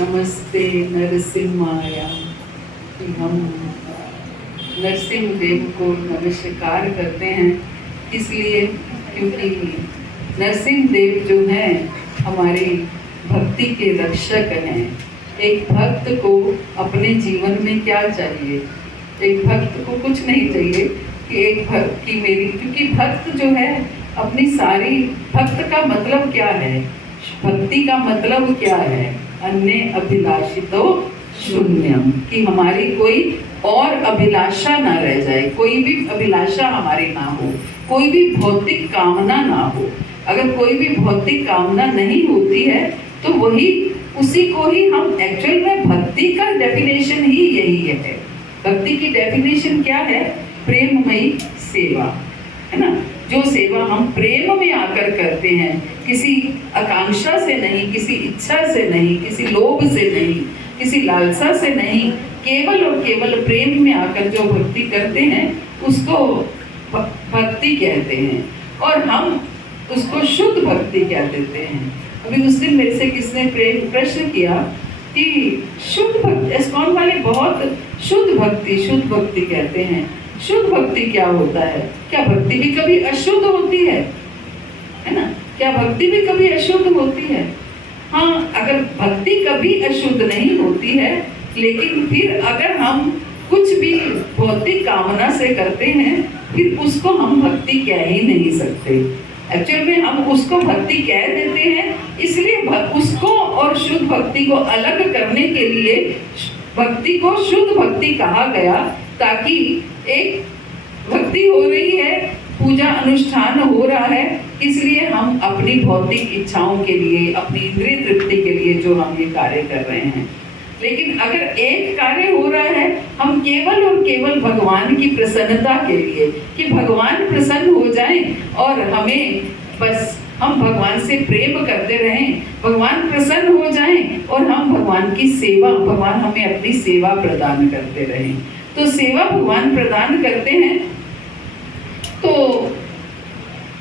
नमस्ते नरसिम्हाया कि हम नरसिंह देव को नमस्कार करते हैं, इसलिए क्योंकि नरसिंह देव जो हैं हमारी भक्ति के रक्षक हैं। एक भक्त को अपने जीवन में क्या चाहिए? एक भक्त को कुछ नहीं चाहिए कि एक भक्त की मेरी, क्योंकि भक्त जो है अपनी सारी, भक्त का मतलब क्या है, भक्ति का मतलब क्या है? अन्य अभिलाषितो शून्यम, कि हमारी कोई और अभिलाषा ना रह जाए, कोई भी अभिलाषा हमारी ना हो, कोई भी भौतिक कामना ना हो। अगर कोई भी भौतिक कामना नहीं होती है तो वही, उसी को ही हम, एक्चुअल में भक्ति का डेफिनेशन ही यही है। भक्ति की डेफिनेशन क्या है? प्रेममयी सेवा, है ना। जो सेवा हम प्रेम में आकर करते हैं, किसी आकांक्षा से नहीं, किसी इच्छा से नहीं, किसी लोभ से नहीं, किसी लालसा से नहीं, केवल और केवल प्रेम में आकर जो भक्ति करते हैं उसको भक्ति कहते हैं, और हम उसको शुद्ध भक्ति कह देते हैं। अभी उस दिन मेरे से किसने प्रश्न किया कि शुद्ध भक्ति, इस्कॉन वाले बहुत शुद्ध भक्ति कहते हैं। शुद्ध भक्ति क्या होता है? क्या भक्ति भी कभी अशुद्ध होती है ना? क्या भक्ति भी कभी अशुद्ध होती है? हाँ, अगर भक्ति कभी अशुद्ध नहीं होती है, लेकिन फिर अगर हम कुछ भी भौतिक कामना से करते हैं, फिर उसको हम भक्ति कह ही नहीं सकते। एक्चुअल में हम उसको भक्ति कह देते हैं, इसलिए उसको और शुद्ध भक्ति को अलग करने के लिए भक्ति को शुद्ध भक्ति कहा गया, ताकि एक भक्ति हो रही है, पूजा अनुष्ठान हो रहा है, इसलिए हम अपनी भौतिक इच्छाओं के लिए, अपनी इंद्रिय तृप्ति के लिए जो हम ये कार्य कर रहे हैं। लेकिन अगर एक कार्य हो रहा है, हम केवल और केवल भगवान की प्रसन्नता के लिए, कि भगवान प्रसन्न हो जाएं और हमें बस, हम भगवान से प्रेम करते रहें, भगवान प्रसन्न हो जाएं और हम भगवान की सेवा, भगवान हमें अपनी सेवा प्रदान करते रहें। तो सेवा भगवान प्रदान करते हैं, तो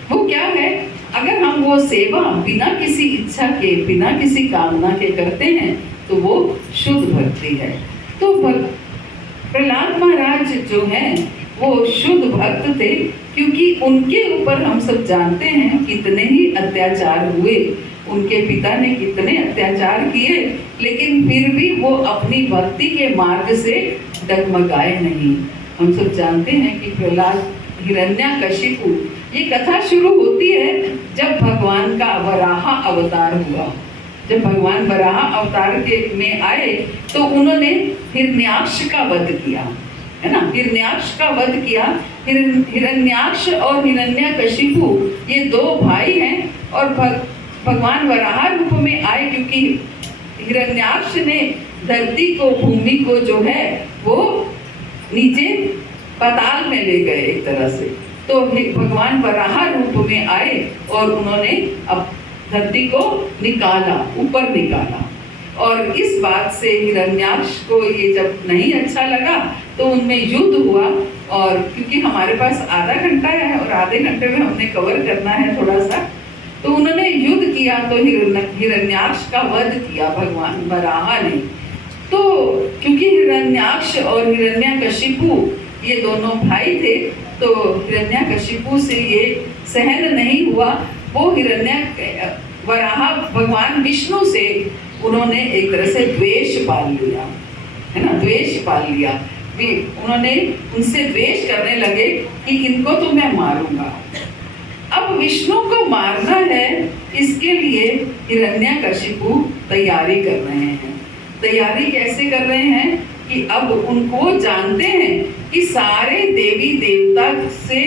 वो क्या है? अगर हम वो सेवा बिना किसी इच्छा के, बिना किसी कामना के करते हैं, तो वो शुद्ध भक्ति है। तो प्रहलाद महाराज जो हैं वो शुद्ध भक्त थे, क्योंकि उनके ऊपर हम सब जानते हैं कितने ही अत्याचार हुए, उनके पिता ने कितने अत्याचार किए, लेकिन फिर भी वो अपनी भक्ति के मार्ग से डगमगाए नहीं। हम सब जानते हैं कि प्रहलाद, हिरण्याकशिपु, ये कथा शुरू होती है जब भगवान का वराह अवतार हुआ। जब भगवान वराह अवतार के में आए तो उन्होंने हिरण्याक्ष का वध किया, है ना। हिरण्याक्ष का वध किया। हिरण्याक्ष और हिरण्याकशिपु ये दो भाई हैं, और भगवान वराह रूप में आए, क्योंकि हिरण्याक्ष ने धरती को, भूमि को जो है वो नीचे पाताल में ले गए एक तरह से। तो भगवान वराह रूप में आए और उन्होंने अब धरती को निकाला, ऊपर निकाला। और इस बात से हिरण्याक्ष को ये जब नहीं अच्छा लगा तो उनमें युद्ध हुआ, और क्योंकि हमारे पास आधा घंटा है और आधे घंटे में हमने कवर करना है थोड़ा सा, तो उन्होंने युद्ध किया, तो हिरण्याक्ष का वध किया भगवान वराह ने। तो क्योंकि हिरण्याक्ष और हिरण्याकशिपु ये दोनों भाई थे, तो हिरण्याकशिपु से ये सहन नहीं हुआ। वो वराह भगवान विष्णु से उन्होंने एक तरह से द्वेष पाल लिया, है ना, द्वेष पाल लिया। उन्होंने उनसे द्वेष करने लगे कि इनको तो मैं मारूंगा। अब विष्णु को मारना है, इसके लिए हिरण्याकशिपु तैयारी कर रहे हैं। तैयारी कैसे कर रहे हैं कि अब उनको जानते हैं कि सारे देवी देवता से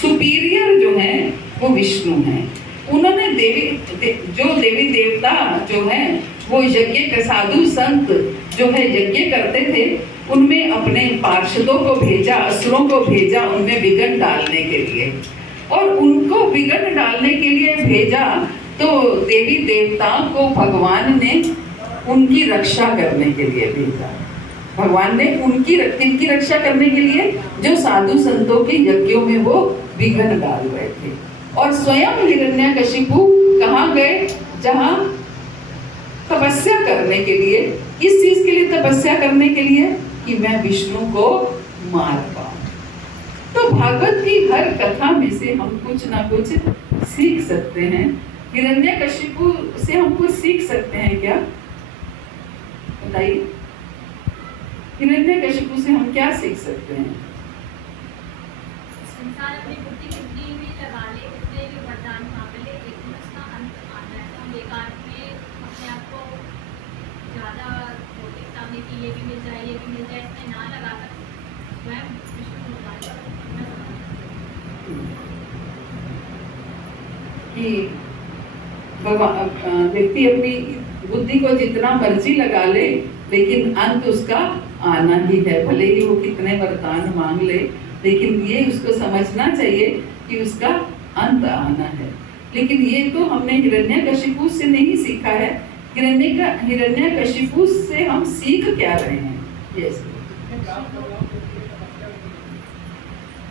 सुपीरियर जो हैं वो विष्णु हैं। उन्होंने जो देवी देवता जो हैं वो यज्ञ के साधु संत जो है यज्ञ करते थे, उनमें अपने पार्षदों को भेजा, असुरों को भेजा उनमें विघ्न डालने के लिए। और उनको विघ्न डालने के लिए भेजा तो देवी देवताओं को भगवान ने उनकी रक्षा करने के लिए भेजा। भगवान ने उनकी रक्षा करने के लिए जो साधु संतों के यज्ञों में वो विघ्न डाल रहे थे। और स्वयं हिरण्याकशिपु कहाँ गए? जहाँ तपस्या तपस्या करने के लिए, किस चीज के लिए तपस्या करने के लिए? कि मैं विष्णु को मार पाऊं। तो भागवत की हर कथा में से हम कुछ ना कुछ सीख सकते हैं। हिरण्यकशिपु से हम कुछ सीख सकते हैं क्या? बताइए, हिरण्यकशिपु से हम क्या सीख सकते हैं? संसार अपनी बुद्धि में लगा ले, कितने भी वरदान मांग ले, लेकिन उसका अंत आना है। हम बेकार में अपने आप को ज्यादा भौतिकता में कि ये भी मिल जाए, ये भी मिल जाए, इसमें ना लगाकर स्वयं विष्णु कि व्यक्ति अपनी बुद्धि को जितना मर्जी लगा ले, लेकिन अंत उसका आना ही है। भले ही वो कितने वरदान मांग ले, लेकिन ये उसको समझना चाहिए कि उसका अंत आना है। लेकिन ये तो हमने हिरण्यकशिपु से नहीं सीखा है। हिरण्यकशिपु से हम सीख क्या रहे हैं? यस,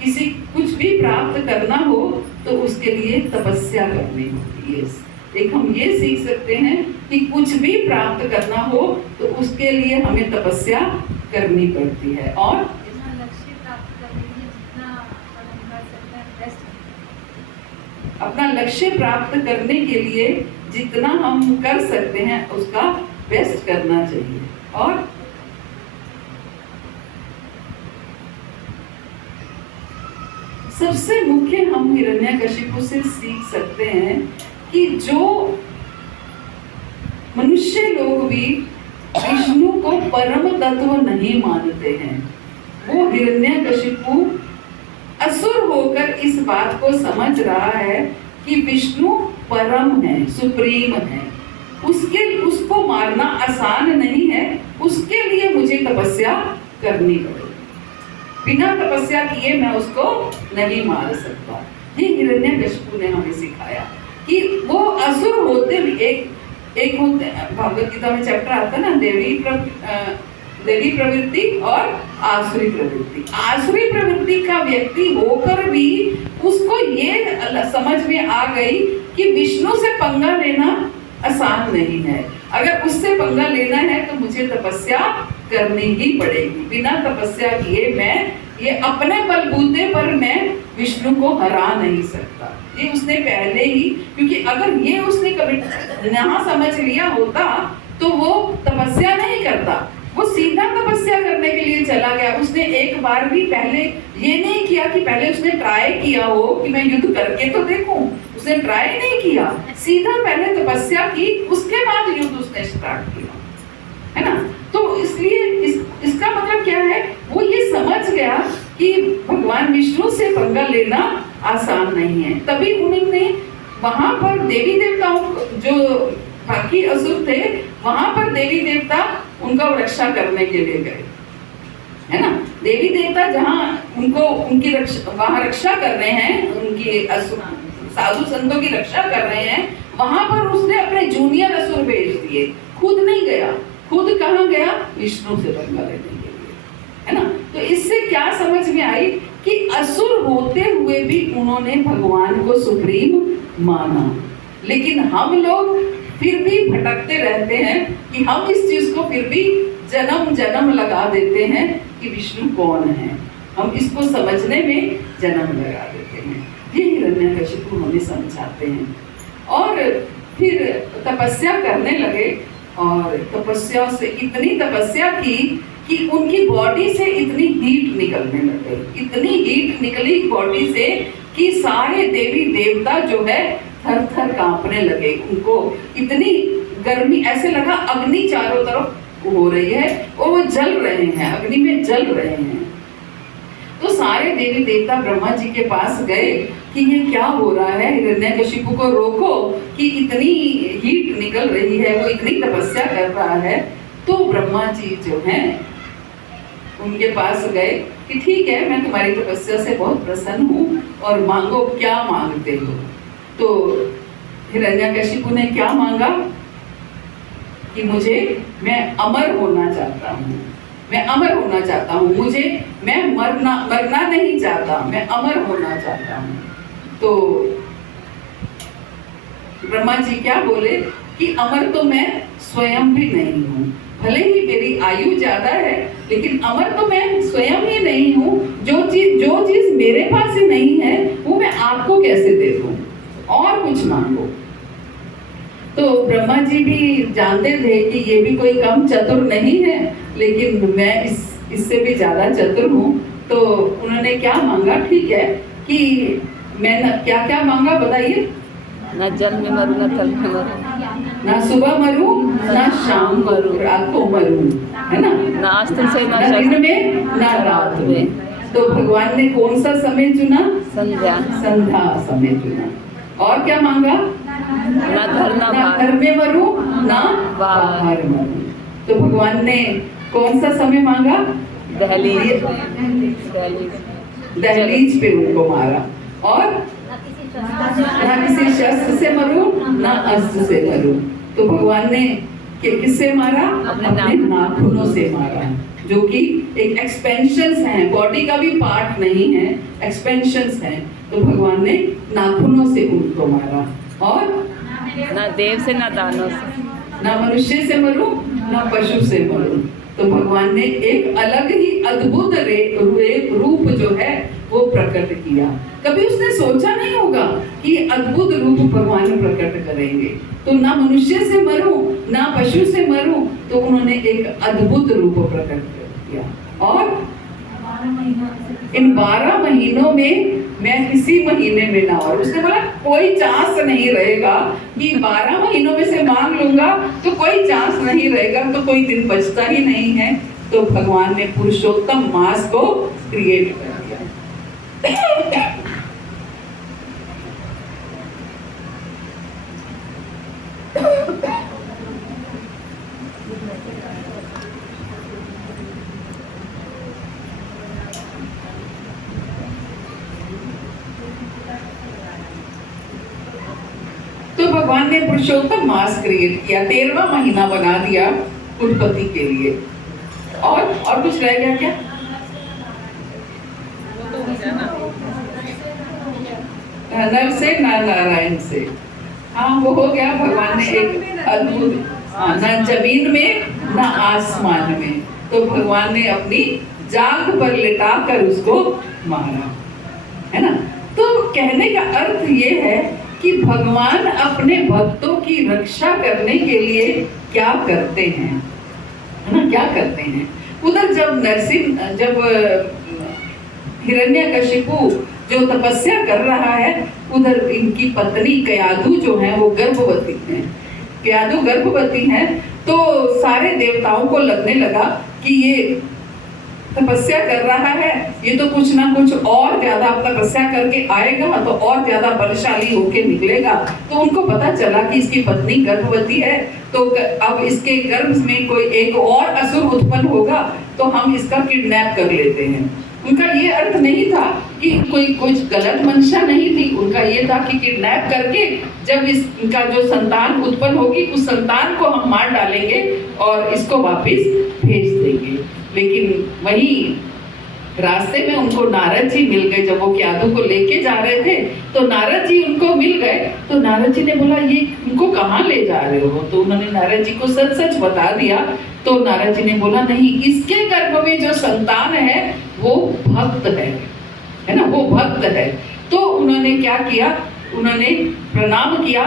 किसी कुछ भी प्राप्त करना हो तो उसके लिए तपस्या करनी होती है। एक हम ये सीख सकते हैं कि कुछ भी प्राप्त करना हो तो उसके लिए हमें तपस्या करनी पड़ती है। और लक्ष्य प्राप्त करने के लिए जितना कर सकते हैं बेस्ट, अपना लक्ष्य प्राप्त करने के लिए जितना हम कर सकते हैं उसका बेस्ट करना चाहिए। और सबसे मुख्य हम हिरण्यकशिपु से सीख सकते हैं कि जो मनुष्य लोग भी विष्णु को परम तत्व नहीं मानते हैं, वो हिरण्यकशिपु असुर होकर इस बात को समझ रहा है कि विष्णु परम है, सुप्रीम है, उसको मारना आसान नहीं है, उसके लिए मुझे तपस्या करनी पड़ेगी। बिना तपस्या किए मैं उसको नहीं मार सकता। ये हिरण्यकशिपु ने हमें सिखाया कि वो असुर होते भी एक होते, भागवत गीता में चैप्टर आता है ना, देवी प्रवृत्ति और आसुरी प्रवृत्ति। आसुरी प्रवृत्ति का व्यक्ति होकर भी उसको ये समझ में आ गई कि विष्णु से पंगा लेना आसान नहीं है। अगर उससे पंगा लेना है तो मुझे तपस्या करनी ही पड़ेगी। बिना तपस्या किए मैं ये अपने बलबूते पर मैं विष्णु को हरा नहीं सकता। ये उसने पहले ही, क्योंकि अगर ये उसने कभी ना समझ लिया होता तो वो तपस्या नहीं करता, वो सीधा तपस्या करने के लिए चला गया। उसने एक बार भी पहले ये नहीं किया कि पहले उसने ट्राई किया हो कि मैं युद्ध करके तो देखूं, उसने ट्राई नहीं किया, सीधा पहले तपस्या की, उसके बाद युद्ध उसने स्टार्ट किया, है ना। तो इसलिए इसका मतलब क्या है, वो ये समझ गया कि भगवान विष्णु से पंगा लेना आसान नहीं है। तभी उन्होंने वहां पर देवी देवताओं, जो बाकी असुर थे, वहां पर देवी देवता उनका रक्षा करने के लिए गए, है ना। देवी देवता जहाँ उनको उनकी वहां रक्षा कर रहे हैं, उनकी साधु संतों की रक्षा कर रहे हैं, वहां पर उसने अपने जूनियर असुर भेज दिए, खुद नहीं गया। खुद कहाँ गया? विष्णु से पंगा लेने के लिए, है ना। तो इससे क्या समझ में आई कि असुर होते हुए भी उन्होंने भगवान को सुप्रीम माना। लेकिन हम लोग फिर भी भटकते रहते हैं कि हम इस चीज को फिर भी जन्म जन्म लगा देते हैं कि विष्णु कौन है, हम इसको समझने में जन्म लगा देते हैं। ये हिरण्यकशिपु हमें समझाते हैं। और फिर तपस्या करने लगे, और तपस्या से इतनी तपस्या की कि उनकी बॉडी से इतनी हीट निकलने लग गई, इतनी हीट निकली बॉडी से कि सारे देवी देवता जो है थर थर कांपने लगे। उनको इतनी गर्मी, ऐसे लगा अग्नि चारों तरफ हो रही है और वो जल रहे हैं, अग्नि में जल रहे हैं। तो सारे देवी देवता ब्रह्मा जी के पास गए कि ये क्या हो रहा है, हिरण्यकशिपु को रोको कि इतनी हीट निकल रही है, वो इतनी तपस्या कर रहा है। तो ब्रह्मा जी जो हैं उनके पास गए कि ठीक है, मैं तुम्हारी तपस्या से बहुत प्रसन्न हूँ और मांगो, क्या मांगते हो। तो हिरण्यकशिपु ने क्या मांगा कि मैं अमर होना चाहता हूँ, मैं अमर होना चाहता हूँ, मैं मरना नहीं चाहता, मैं अमर होना चाहता हूँ। तो ब्रह्मा जी क्या बोले कि अमर तो मैं स्वयं भी नहीं हूँ, भले ही मेरी आयु ज्यादा है लेकिन अमर तो मैं स्वयं ही नहीं हूँ। जो चीज मेरे पास ही नहीं है वो मैं आपको कैसे दे दूँ, और कुछ मांगो। तो ब्रह्मा जी भी जानते थे कि ये भी कोई कम चतुर नहीं है, लेकिन मैं इससे भी ज्यादा चतुर हूँ। तो उन्होंने क्या मांगा, ठीक है कि मैं क्या क्या मांगा बताइए। ना जल में मरूं ना थल में मरूं, ना सुबह मरूं ना शाम मरूं, रात को मरूं, है ना। ना अस्त्र से ना दिन में ना रात में। तो भगवान ने कौन सा समय चुना, संध्या समय चुना। और क्या मांगा, ना घर ना घर में मरूं ना बाहर मरूं। तो भगवान ने कौन सा समय मांगा, दहलीज पे उनको मारा। और ना किसी शस्त्र से मरूं ना अस्त्र से मरूं। तो भगवान ने किससे मारा, अपने नाखूनों से मारा, जो कि एक एक्सपेंशंस हैं, बॉडी का भी पार्ट नहीं है, एक्सपेंशंस हैं। तो भगवान ने नाखूनों से उनको मारा। और ना देव से ना दानव से, ना मनुष्य से मरूं ना पशु से मरूं। तो भगवान ने एक अलग ही अद्भुत रूप जो है वो प्रकट किया। कभी उसने सोचा नहीं होगा कि अद्भुत रूप भगवान प्रकट करेंगे। तो ना मनुष्य से मरूं ना पशु से मरूं, तो उन्होंने एक अद्भुत रूप प्रकट किया। और इन 12 महीनों में मैं किसी महीने में ना, और उसने बोला कोई चांस नहीं रहेगा कि 12 महीनों में से मांग लूंगा तो कोई चांस नहीं रहेगा, तो कोई दिन बचता ही नहीं है। तो भगवान ने पुरुषोत्तम मास को क्रिएट कर दिया। तो भगवान ने पुरुषोत्तम मास क्रिएट किया, 13वां महीना बना दिया उत्पत्ति के लिए। और कुछ रह गया क्या? नर से ना नारायण से, हाँ वो हो गया। भगवान ने एक अद्भुत, ना जमीन में ना आसमान में, तो भगवान ने अपनी जांघ पर लिटाकर उसको मारा, है ना। तो कहने का अर्थ ये है कि भगवान अपने भक्तों की रक्षा करने के लिए क्या करते हैं, है ना, क्या करते हैं। उधर जब हिरण्यकशिपु जो तपस्या कर रहा है, उधर इनकी पत्नी कयाधु जो है वो गर्भवती है। कयाधु गर्भवती है, तो सारे देवताओं को लगने लगा कि ये तपस्या कर रहा है, ये तो कुछ ना कुछ और ज्यादा तपस्या करके आएगा तो और ज्यादा बलशाली होके निकलेगा। तो उनको पता चला कि इसकी पत्नी गर्भवती है, तो अब इसके गर्भ में कोई एक और असुर उत्पन्न होगा, तो हम इसका किडनैप कर लेते हैं। उनका ये अर्थ नहीं था कि कोई कुछ गलत मंशा नहीं थी, उनका ये था कि किडनैप करके जब इसका जो संतान उत्पन्न होगी उस संतान को हम मार डालेंगे और इसको वापस भेज देंगे। लेकिन वही रास्ते में उनको नारद जी मिल गए। जब वो क्यादु को लेके जा रहे थे तो नारद जी उनको मिल गए। तो नारद जी ने बोला ये इनको कहाँ ले जा रहे हो? तो उन्होंने नारद जी को सच सच बता दिया। तो नारद जी ने बोला नहीं, इसके गर्भ में जो संतान है वो भक्त है ना, वो भक्त है। तो उन्होंने क्या किया, उन्होंने प्रणाम किया।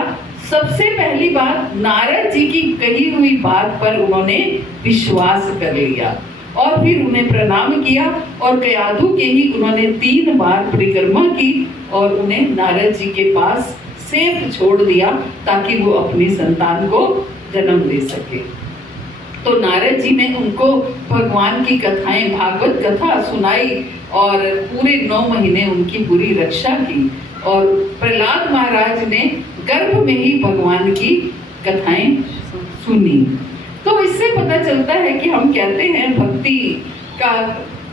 सबसे पहली बात, नारद जी की कही हुई बात पर उन्होंने विश्वास कर लिया और फिर उन्हें प्रणाम किया और कयाधु के ही उन्होंने 3 बार परिक्रमा की और उन्हें नारद जी के पास सेफ छोड़ दिया ताकि वो अपनी संतान को जन्म दे सके। तो नारद जी ने उनको भगवान की कथाएं, भागवत कथा सुनाई और पूरे 9 महीने उनकी पूरी रक्षा की। और प्रहलाद महाराज ने गर्भ में ही भगवान की कथाएं सुनी। तो इससे पता चलता है कि हम कहते हैं भक्ति का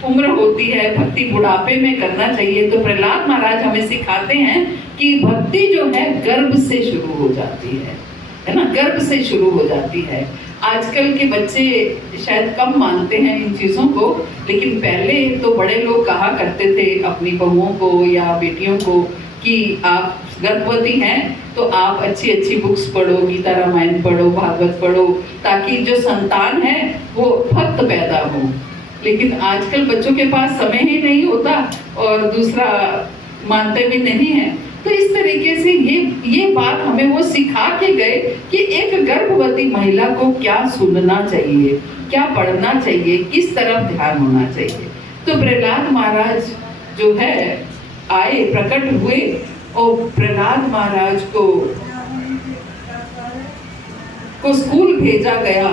उम्र होती है, भक्ति बुढ़ापे में करना चाहिए। तो प्रहलाद महाराज हमें सिखाते हैं कि भक्ति जो है गर्भ से शुरू हो जाती है ना, गर्भ से शुरू हो जाती है। आजकल के बच्चे शायद कम मानते हैं इन चीज़ों को, लेकिन पहले तो बड़े लोग कहा करते थे अपनी बहुओं को या बेटियों को कि आप गर्भवती हैं तो आप अच्छी अच्छी बुक्स पढ़ो, गीता रामायण पढ़ो, भागवत पढ़ो, ताकि जो संतान है वो भक्त पैदा हो। लेकिन आजकल बच्चों के पास समय ही नहीं होता और दूसरा मानते भी नहीं है। तो इस तरीके से ये बात हमें वो सिखा के गए कि एक गर्भवती महिला को क्या सुनना चाहिए, क्या पढ़ना चाहिए, किस तरफ ध्यान होना चाहिए। तो प्रहलाद महाराज जो है आए, प्रकट हुए और प्रहलाद महाराज को स्कूल भेजा गया।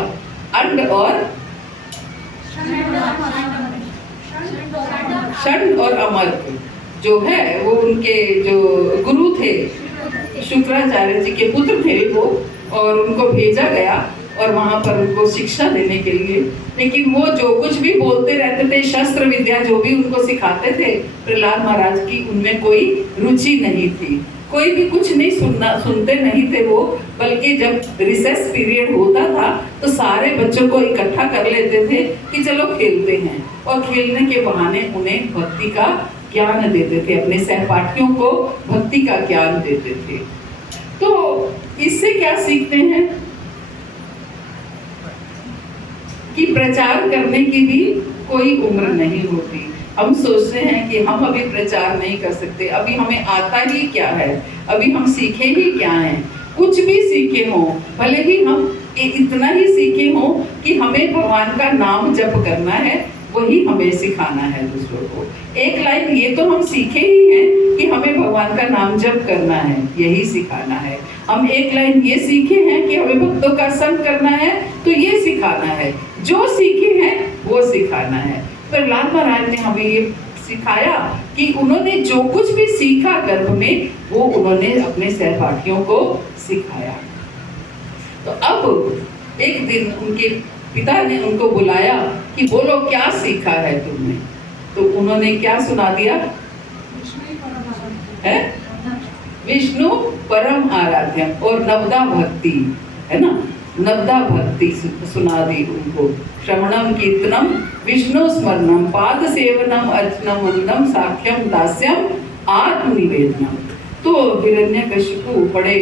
अंड और षंड और अमर जो है वो उनके जो गुरु थे, शुक्राचार्य जी के पुत्र थे वो, और उनको भेजा गया और वहां पर उनको शिक्षा देने के लिए। लेकिन वो जो कुछ भी बोलते रहते थे, शस्त्र विद्या जो भी उनको सिखाते थे, प्रहलाद महाराज की उनमें कोई रुचि नहीं थी। कोई भी कुछ नहीं सुनते नहीं थे वो, बल्कि जब रिसेस पीरियड होता था तो सारे बच्चों को इकट्ठा कर लेते थे कि चलो खेलते हैं, और खेलने के बहाने उन्हें भक्ति का ज्ञान देते थे, अपने सहपाठियों को भक्ति का ज्ञान देते थे। तो इससे क्या सीखते हैं कि प्रचार करने की भी कोई उम्र नहीं होती। हम सोचते हैं कि हम अभी प्रचार नहीं कर सकते, अभी हमें आता ही क्या है, अभी हम सीखे ही क्या हैं। कुछ भी सीखे हों, भले ही हम इतना ही सीखे हों कि हमें भगवान का नाम जप करना है, वही हमें सिखाना है दूसरों को। एक लाइन ये तो हम सीखे ही हैं कि हमें भगवान का नाम जप करना है, यही सिखाना है। हम एक लाइन ये सीखे हैं कि हमें भक्तों का संग करना है, तो ये सिखाना है। जो सीखे हैं वो सिखाना है। प्रहलाद महाराज ने हमें ये सिखाया कि उन्होंने जो कुछ भी सीखा गर्भ में, वो उन्होंने अपने सहपाठियों को सिखाया। तो अब एक दिन उनके पिता ने उनको बुलाया कि बोलो क्या सीखा है तुमने। तो उन्होंने क्या सुना दिया है? विष्णु परम आराध्यम और नवदा भक्ति, है ना, नवदा भक्ति सुना दी उनको। श्रवणम कीर्तनम विष्णु स्मरणम पाद सेवनम अर्चनम वंदनम साख्यम दास्यम आत्मनिवेदनम। तो हिरण्यकशिपु बड़े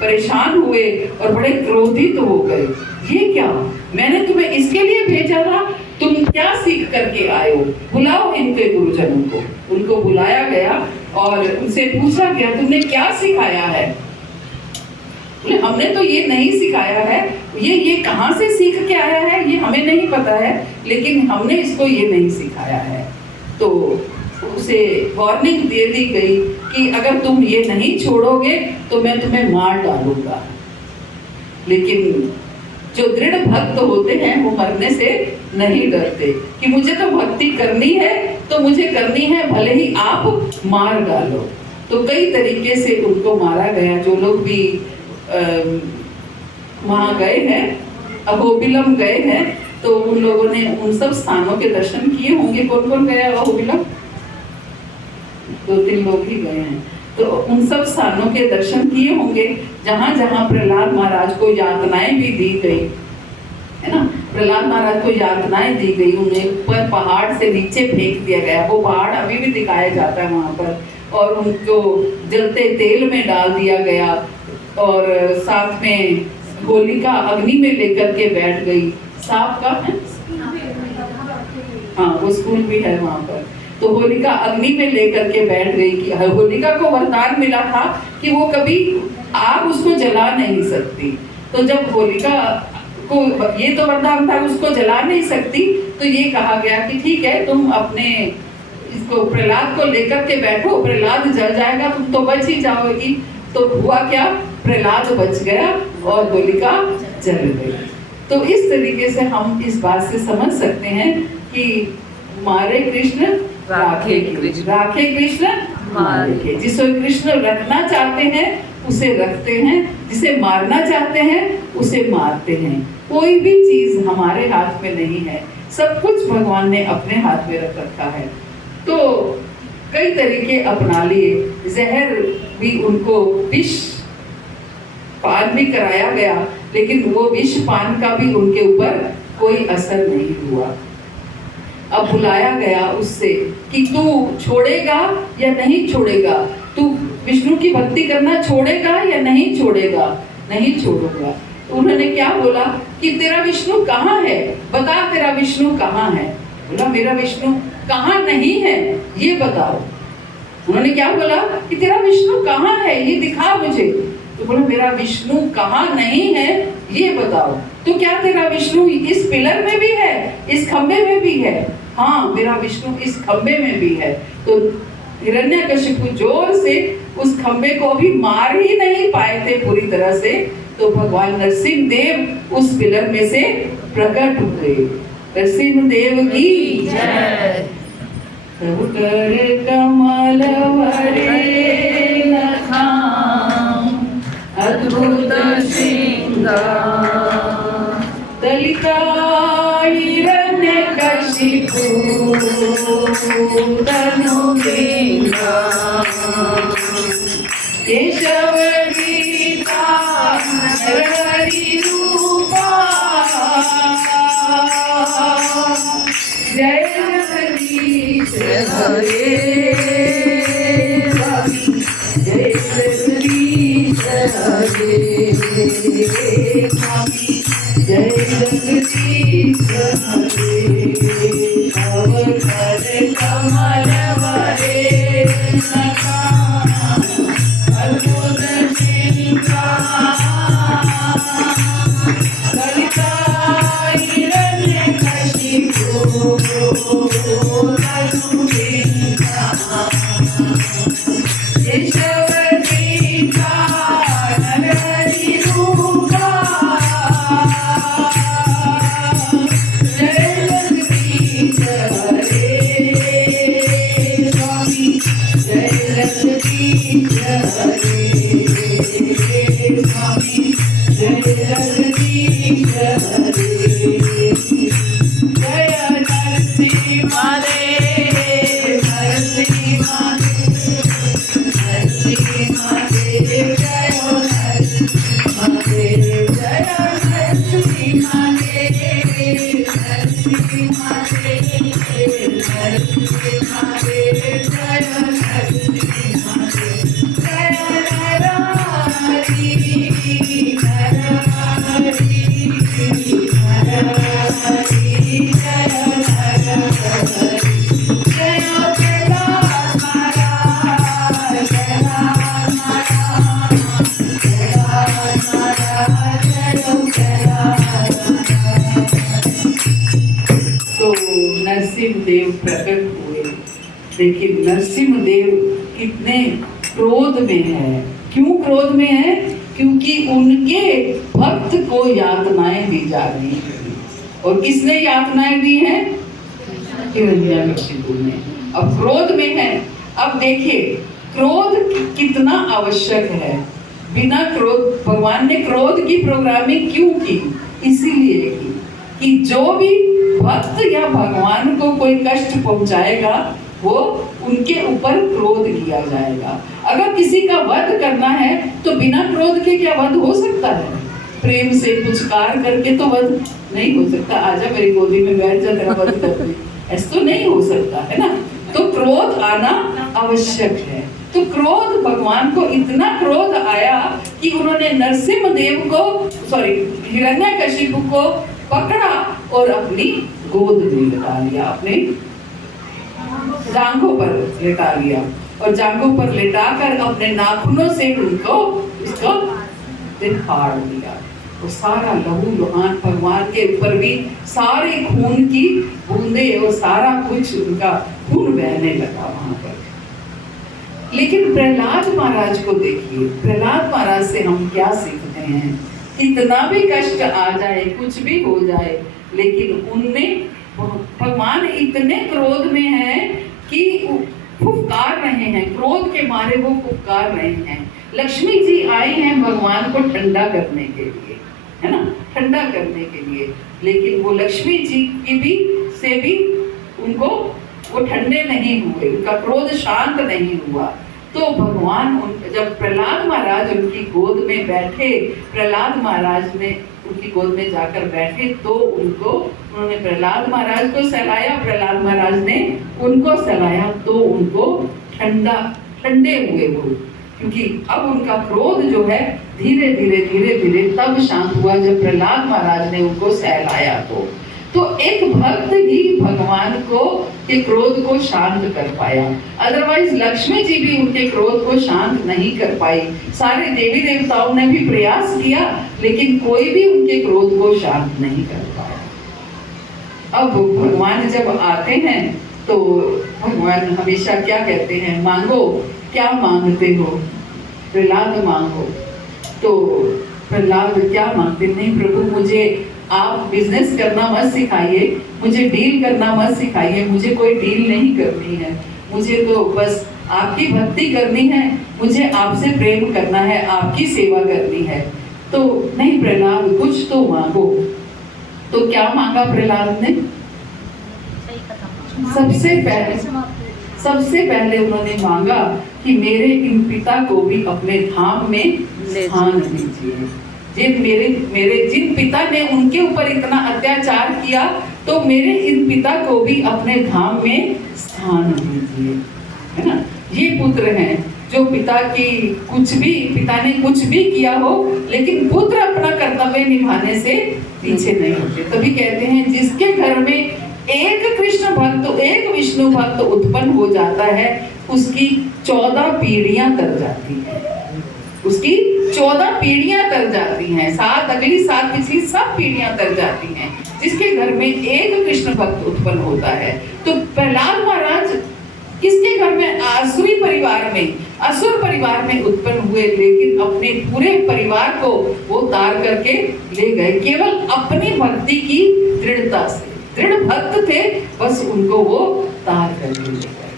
परेशान हुए और बड़े क्रोधित हो गए। ये क्या, मैंने तुम्हें इसके लिए भेजा था, तुम क्या सीख करके आए हो? बुलाओ इनके गुरुजनों को। उनको बुलाया गया और उनसे पूछा गया तुमने क्या सिखाया है? हमने तो ये नहीं सिखाया है, ये कहाँ से सीख के आया है ये हमें नहीं पता है, लेकिन हमने इसको ये नहीं सिखाया है। तो उसे वार्निंग दे दी गई कि अगर तुम ये नहीं छोड़ोगे तो मैं तुम्हें मार डालूंगा। लेकिन जो दृढ़ भक्त होते हैं वो मरने से नहीं डरते कि मुझे तो भक्ति करनी है तो मुझे करनी है, भले ही आप मार डालो। तो कई तरीके से उनको मारा गया। जो लोग भी वहाँ गए हैं, अहोबिलम गए हैं, तो उन लोगों ने उन सब स्थानों के दर्शन किए होंगे। कौन कौन गया अहोबिलम? 2-3 लोग ही गए हैं। तो उन सब स्थानों के दर्शन किए होंगे जहाँ जहाँ प्रहलाद महाराज को यातनाएं भी दी गई, है ना। प्रहलाद महाराज को यातनाएं दी गई, उन्हें ऊपर पहाड़ से नीचे फेंक दिया गया। वो पहाड़ अभी भी दिखाया जाता है वहाँ पर। और उनको जलते तेल में डाल दिया गया और साथ में होलिका अग्नि में लेकर के बैठ गई। सांप का है, हाँ, वो स्कूल भी है वहाँ पर। तो होलिका अग्नि में लेकर के बैठ गई कि होलिका को वरदान मिला था कि वो कभी आग उसको जला नहीं सकती। तो जब होलिका को ये तो वरदान था उसको जला नहीं सकती, तो ये कहा गया कि ठीक है तुम अपने इसको प्रहलाद को लेकर के बैठो, प्रहलाद जल जाएगा, तुम तो बच ही जाओगी। तो हुआ क्या, प्रहलाद बच गया और होलिका जल गई। तो इस तरीके से हम इस बात से समझ सकते हैं कि मारे कृष्ण राखे कृष्ण, राखे कृष्ण मारे। जिसे कृष्ण रखना चाहते हैं उसे रखते हैं, जिसे मारना चाहते हैं उसे मारते हैं। कोई भी चीज हमारे हाथ में नहीं है, सब कुछ भगवान ने अपने हाथ में रख रखा है। तो कई तरीके अपना लिए। जहर भी उनको विष पान भी कराया गया, लेकिन वो विष पान का भी उनके ऊपर कोई असर नहीं हुआ। अब बुलाया गया उससे कि तू छोड़ेगा या नहीं छोड़ेगा। तू विष्णु की भक्ति करना छोड़ेगा या नहीं छोड़ेगा? नहीं छोड़ूंगा। तो उन्होंने क्या बोला कि तेरा विष्णु कहाँ है, बता तेरा विष्णु कहाँ है। बोला मेरा विष्णु कहाँ नहीं है ये बताओ। उन्होंने क्या बोला कि तेरा विष्णु कहाँ है ये दिखा मुझे। तो बोला मेरा विष्णु कहाँ नहीं है ये बताओ। तो क्या तेरा विष्णु इस पिलर में भी है, इस खंबे में भी है? हाँ मेरा विष्णु इस खंबे में भी है। तो हिरण्यकशिपु जोर से उस खंबे को अभी मार ही नहीं पाए थे पूरी तरह से, तो भगवान नरसिंह देव उस पिलर में से प्रकट हुए। नरसिंह देव की जय। तब कर कमल वरे नखाम अद्भुत श्रृंगार दलिता हिरण्यकशिपु तनुगीता केशव गीता हरि रूपा जय जगदीश हरे स्वामी जय जगदीश हरे स्वामी जय जगदीश हरे। अवकर कमल वरे नखाम अद्भुत श्रृंगार ललिता हिरण्यकशिपु तनुगीता केशव गीता हरि रूपा जय जगदीश हरे स्वामी जय जगदीश हरे स्वामी जय जगदीश हरे। जय नरसिंह देव नरसिंह देव जय नरसिंह देव जय नरसिंह देव नरसिंह देव नरसिंह देव जय नरसिंह देव जय नरहरि नरहरि नरहरि जय नरहरि जय कैलाश महाराज कैलाश महाराज कैलाश महाराज जय कैलाश। तो नरसिंह देव प्रकट हुए। लेकिन नरसिंह देव कितने क्रोध में है। क्यों क्रोध में है? क्योंकि उनके भक्त को यातनाएं दी जा रही हैं। और किसने यातनाएं दी हैं? हिरण्यकशिपु ने। अब क्रोध में है। अब देखिए क्रोध कितना आवश्यक है। बिना क्रोध, भगवान ने क्रोध की प्रोग्रामिंग क्यों की? इसीलिए की कि जो भी भक्त या भगवान को कोई कष्ट पहुंचाएगा वो उनके ऊपर क्रोध किया जाएगा। अगर किसी का वध करना है तो बिना क्रोध के क्या वध हो सकता है? प्रेम से पुचकार करके तो वध नहीं हो सकता। आजा मेरी गोदी में बैठ जा तेरा वध कर दूं, ऐसा तो नहीं हो सकता है ना। तो क्रोध आना आवश्यक है। तो क्रोध, भगवान को इतना क्रोध आया कि उन्होंने नरसिंह देव को हिरण्यकशिपु को पकड़ा और अपनी गोद में लिटा लिया, अपने जांघों पर लेटा लिया और जांघों पर लेटाकर अपने नाखूनों से उनको इसको फाड़ दिया। और सारा लहू लुहान भगवान के ऊपर भी सारे खून की बूंदे और सारा कुछ उनका खून बहने लगा वहां पर। लेकिन प्रहलाद महाराज को देखिए, प्रहलाद महाराज से हम क्या सीखते हैं? कितना भी कष्ट आ जाए, कुछ भी हो जाए, लेकिन उनमें भगवान इतने क्रोध में है कि फुफकार रहे हैं, क्रोध के मारे वो फुफकार रहे हैं। लक्ष्मी जी आई हैं भगवान को ठंडा करने के लिए, है ना, ठंडा करने के लिए, लेकिन वो लक्ष्मी जी की भी से भी उनको वो ठंडे नहीं हुए, उनका क्रोध शांत नहीं हुआ। तो भगवान जब प्रहलाद महाराज उनकी गोद में बैठे, प्रहलाद महाराज ने उनकी गोद में जाकर बैठे तो उन्होंने प्रहलाद महाराज को सहलाया, प्रहलाद महाराज ने उनको सहलाया तो उनको ठंडा ठंडे हुए वो, क्योंकि अब उनका क्रोध जो है धीरे धीरे तब शांत हुआ जब प्रहलाद महाराज ने उनको सहलाया। तो एक भक्त ही भगवान को के क्रोध को शांत कर पाया, अदरवाइज लक्ष्मी जी भी उनके क्रोध को शांत नहीं कर पाई। सारे देवी देवताओं ने भी प्रयास किया लेकिन कोई भी उनके क्रोध को शांत नहीं कर पाया। अब भगवान जब आते हैं तो भगवान हमेशा क्या कहते हैं, मांगो, क्या मांगते हो प्रहलाद, मांगो। तो प्रहलाद क्या मांगते, नहीं प्रभु मुझे आप बिजनेस करना मत सिखाइए, मुझे डील करना मत सिखाइए, मुझे कोई डील नहीं करनी है, मुझे तो बस आपकी भक्ति करनी है, मुझे आपसे प्रेम करना है, आपकी सेवा करनी है। तो नहीं प्रहलाद कुछ तो मांगो। तो क्या मांगा प्रहलाद ने? सबसे पहले उन्होंने मांगा कि मेरे इन पिता को भी अपने धाम में स्थान दीजिए। जिन पिता ने उनके ऊपर इतना अत्याचार किया तो मेरे इन पिता को भी अपने धाम में स्थान दीजिए, है ना। ये पुत्र हैं जो पिता ने कुछ भी किया हो लेकिन पुत्र अपना कर्तव्य निभाने से पीछे नहीं होते। तभी कहते हैं जिसके घर में एक कृष्ण भक्त, एक विष्णु भक्त उत्पन्न हो जाता है उसकी 14 पीढ़ियां तर जाती है, उसकी 14 पीढ़ियां तर जाती हैं, 7 अगली 7 पिछली सब पीढ़ियां तर जाती हैं जिसके घर में एक कृष्ण भक्त उत्पन्न होता है। तो प्रहलाद महाराज किसके घर में? असुर परिवार में उत्पन्न हुए, लेकिन अपने पूरे परिवार को वो तार करके ले गए केवल अपनी भक्ति की दृढ़ता से। दृढ़ भक्त थे, बस उनको वो तार करके ले गए।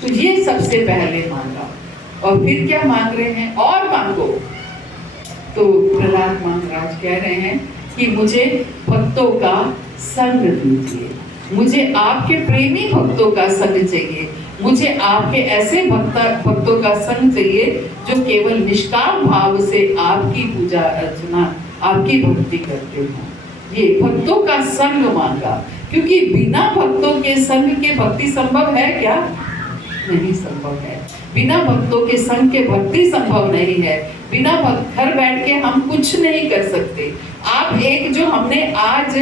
तो ये सबसे पहले मांगा। और फिर क्या मांग रहे हैं? और मांगो। तो प्रहलाद महाराज कह रहे हैं कि मुझे भक्तों का संग दीजिए, मुझे आपके प्रेमी भक्तों का संग चाहिए, मुझे आपके ऐसे भक्तों का संग चाहिए जो केवल निष्काम भाव से आपकी पूजा अर्चना, आपकी भक्ति करते हो। ये भक्तों का संग मांगा, क्योंकि बिना भक्तों के संग के भक्ति संभव है क्या? नहीं संभव है। बिना भक्तों के संग के भक्ति संभव नहीं है। बिना घर बैठ के हम कुछ नहीं कर सकते। आप एक जो हमने आज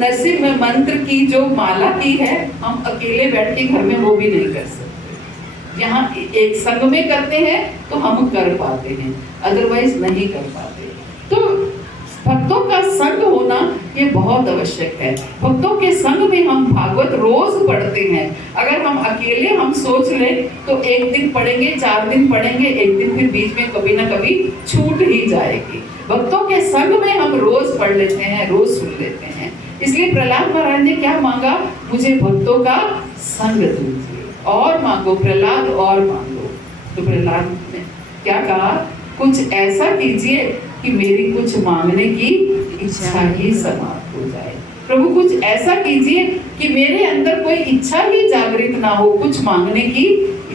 नरसिंह मंत्र की जो माला की है, हम अकेले बैठ के घर में वो भी नहीं कर सकते। यहाँ एक संग में करते हैं तो हम कर पाते हैं, अदरवाइज नहीं कर पाते। तो भक्तों का संग होना ये बहुत आवश्यक है। भक्तों के संग में हम भागवत रोज पढ़ते हैं। अगर हम अकेले हम सोच लें तो एक दिन पढ़ेंगे, 4 दिन पढ़ेंगे, एक दिन फिर बीच में कभी ना कभी छूट ही जाएगी। भक्तों के संग में हम रोज पढ़ लेते हैं, रोज सुन लेते हैं। इसलिए प्रहलाद महाराज ने क्या मांगा? मुझे भक्तों का संग दीजिए। और मांगो प्रहलाद, और मांगो। तो प्रहलाद ने क्या कहा? कुछ ऐसा कीजिए कि मेरी कुछ मांगने की इच्छा ही समाप्त हो जाए। प्रभु कुछ ऐसा कीजिए कि मेरे अंदर कोई इच्छा ही जागृत ना हो, कुछ मांगने की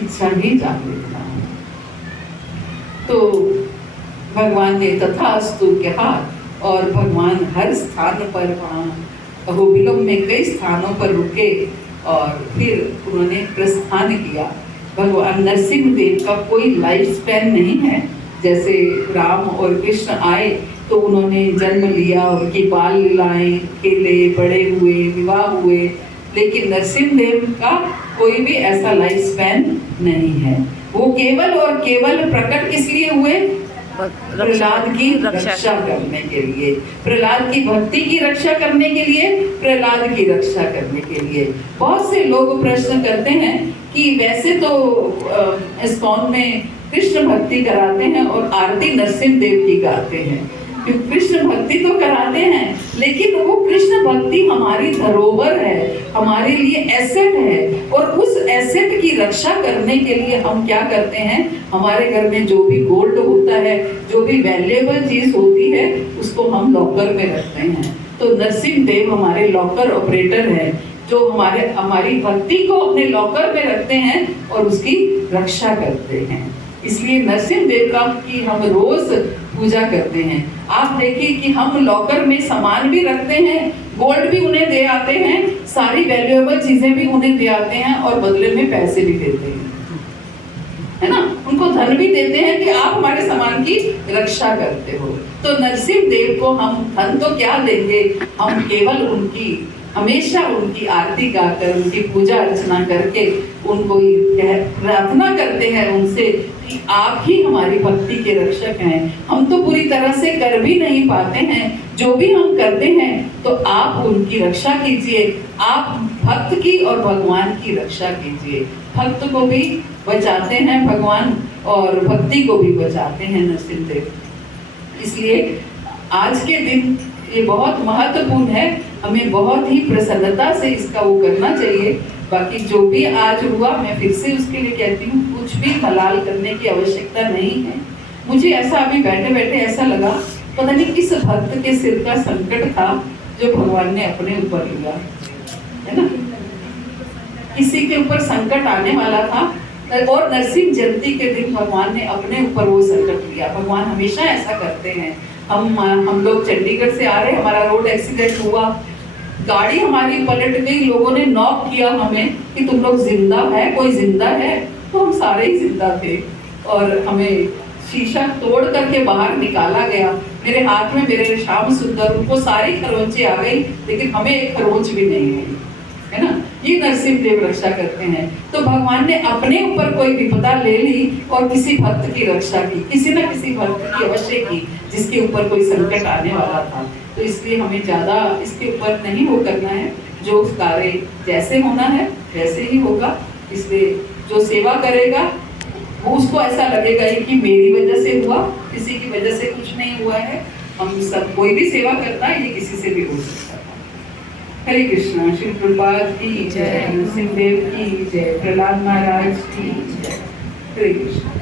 इच्छा ही जागृत ना हो। तो भगवान ने तथास्तु कहा और भगवान हर स्थान पर, वहाँ अहोबिलम में कई स्थानों पर रुके और फिर उन्होंने प्रस्थान किया। भगवान नरसिंह देव का कोई लाइफ स्पैन नहीं है। जैसे राम और कृष्ण आए तो उन्होंने जन्म लिया, उनकी बाल लीलाएं खेले, बड़े हुए, विवाह हुए, लेकिन नरसिंह देव का कोई भी ऐसा लाइफ स्पैन नहीं है। वो केवल और केवल प्रकट किस लिए हुए? प्रहलाद की रक्षा करने के लिए, प्रहलाद की भक्ति की रक्षा करने के लिए, प्रहलाद की रक्षा करने के लिए। बहुत से लोग प्रश्न करते हैं कि वैसे तो इस्कॉन में कृष्ण भक्ति कराते हैं और आरती नरसिंह देव की गाते हैं, क्योंकि कृष्ण भक्ति तो कराते हैं, लेकिन वो कृष्ण भक्ति हमारी धरोहर है, हमारे लिए एसेट है। और उस एसेट की रक्षा करने के लिए हम क्या करते हैं? हमारे घर में जो भी गोल्ड होता है, जो भी वैल्यूएबल चीज होती है, उसको हम लॉकर में रखते हैं। तो नरसिंह देव हमारे लॉकर ऑपरेटर है, जो हमारी भक्ति को अपने लॉकर में रखते हैं और उसकी रक्षा करते हैं। इसलिए नरसिंह देव का की हम रोज पूजा करते हैं। आप देखिए कि हम लॉकर में सामान भी रखते हैं, गोल्ड भी उन्हें दे आते हैं, सारी वैल्यूएबल चीजें भी उन्हें दे आते हैं और बदले में पैसे भी देते हैं, है ना। उनको धन भी देते हैं कि आप हमारे सामान की रक्षा करते हो। तो नरसिंह देव को हम धन तो क्या देंगे, हम केवल उनकी हमेशा उनकी आरती गाकर, उनकी पूजा अर्चना करके उनको प्रार्थना करते हैं उनसे कि आप ही हमारी भक्ति के रक्षक हैं। हम तो पूरी तरह से कर भी नहीं पाते हैं, जो भी हम करते हैं तो आप उनकी रक्षा कीजिए, आप भक्त की और भगवान की रक्षा कीजिए। भक्त को भी बचाते हैं भगवान और भक्ति को भी बचाते हैं नरसिंह देव। इसलिए आज के दिन ये बहुत महत्वपूर्ण है, हमें बहुत ही प्रसन्नता से इसका वो करना चाहिए। बाकी जो भी आज हुआ, मैं फिर से उसके लिए कहती हूँ, कुछ भी मलाल करने की आवश्यकता नहीं है। मुझे ऐसा अभी बैठे बैठे ऐसा लगा, पता नहीं किस भक्त के सिर का संकट था जो भगवान ने अपने ऊपर लिया, है ना। किसी के ऊपर संकट आने वाला था और नरसिंह जयंती के दिन भगवान ने अपने ऊपर वो संकट लिया। भगवान हमेशा ऐसा करते हैं। हम लोग चंडीगढ़ से आ रहे, हमारा रोड एक्सीडेंट हुआ, गाड़ी हमारी पलट गई, लोगों ने नॉक किया हमें कि तुम लोग जिंदा है, कोई जिंदा है, तो हम सारे ही जिंदा थे और हमें शीशा तोड़ करके बाहर निकाला गया। मेरे हाथ में मेरे श्याम सुंदर, उनको सारी खरोंचे आ गई लेकिन हमें एक खरोंच भी नहीं आई, है ना। ये नरसिंह देव रक्षा करते हैं। तो भगवान ने अपने ऊपर कोई विपदा ले ली और किसी भक्त की रक्षा की, किसी न किसी भक्त की अवश्य की जिसके ऊपर कोई संकट आने वाला था। तो इसलिए हमें ज्यादा इसके ऊपर नहीं वो करना है, जो कार्य जैसे होना है वैसे ही होगा। इसलिए जो सेवा करेगा वो उसको ऐसा लगेगा कि मेरी वजह से हुआ, किसी की वजह से कुछ नहीं हुआ है। हम सब कोई भी सेवा करता है, ये किसी से भी हो सकता है। हरे कृष्णा। श्री प्रभुपाद की जय, नरसिंह देव की जय, प्रहलाद महाराज की जय। हरे कृष्ण।